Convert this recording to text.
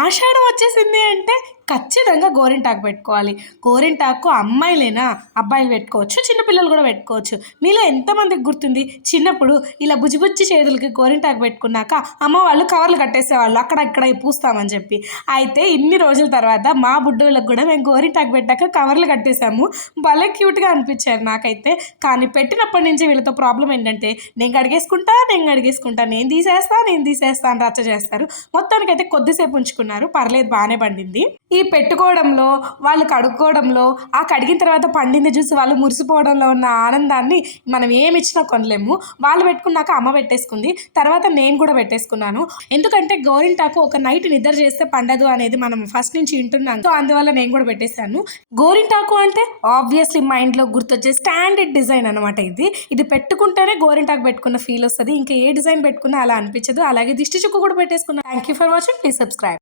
ఆషాఢం వచ్చేసింది అంటే ఖచ్చితంగా గోరింటాకు పెట్టుకోవాలి. గోరింటాకు అమ్మాయిలేనా, అబ్బాయిలు పెట్టుకోవచ్చు, చిన్నపిల్లలు కూడా పెట్టుకోవచ్చు. మీలో ఎంతమందికి గుర్తుంది చిన్నప్పుడు ఇలా బుజ్జి బుజ్జి చేతులకి గోరింటాకు పెట్టుకున్నాక అమ్మ వాళ్ళు కవర్లు కట్టేసేవాళ్ళు అక్కడ ఇక్కడ పూస్తామని చెప్పి. అయితే ఇన్ని రోజుల తర్వాత మా బుడ్డోళ్ళకి కూడా మేము గోరింటాకు పెట్టాక కవర్లు కట్టేసాము. భలే క్యూట్గా అనిపించారు నాకైతే. కానీ పెట్టినప్పటి నుంచి వీళ్ళతో ప్రాబ్లం ఏంటంటే నేను కడిగేసుకుంటా నేను తీసేస్తా అని రచ్చ చేస్తారు. మొత్తానికైతే కొద్దిసేపు ఉంచుకున్నారు, పర్లేదు బాగానే పండింది. ఈ పెట్టుకోవడంలో, వాళ్ళు కడుక్కోవడంలో, ఆ కడిగిన తర్వాత పండింది చూసి వాళ్ళు మురిసిపోవడంలో ఉన్న ఆనందాన్ని మనం ఏమి ఇచ్చినా కొనలేము. వాళ్ళు పెట్టుకున్నాక అమ్మ పెట్టేసుకుంది, తర్వాత నేను కూడా పెట్టేసుకున్నాను. ఎందుకంటే గోరింటాకు ఒక నైట్ నిద్ర చేస్తే పండదు అనేది మనం ఫస్ట్ నుంచి వింటున్నాం. సో అందువల్ల నేను కూడా పెట్టేశాను. గోరింటాకు అంటే ఆబ్వియస్లీ మైండ్లో గుర్తొచ్చే స్టాండర్డ్ డిజైన్ అనమాట. ఇది పెట్టుకుంటేనే గోరింటాకు పెట్టుకున్న ఫీల్ వస్తుంది. ఇంకా ఏ డిజైన్ పెట్టుకున్నా అలా అనిపించదు. అలాగే దిష్టి చుక్క కూడా పెట్టేసుకున్నాను. Thank you for watching. Please subscribe.